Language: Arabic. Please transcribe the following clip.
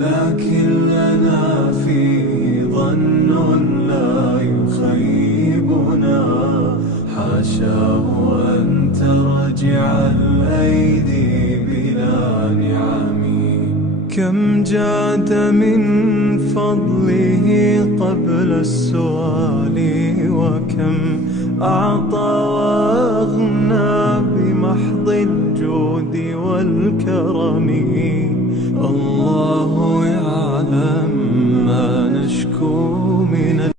لكن لنا فيه ظن لا يخيبنا. حاشاه أن ترجع الأيدي بلا نعم. كم جاد من فضله قبل السؤال، وكم أعطى وأغنى بمحض الجود والكرم. الله يعلم ما نشكو من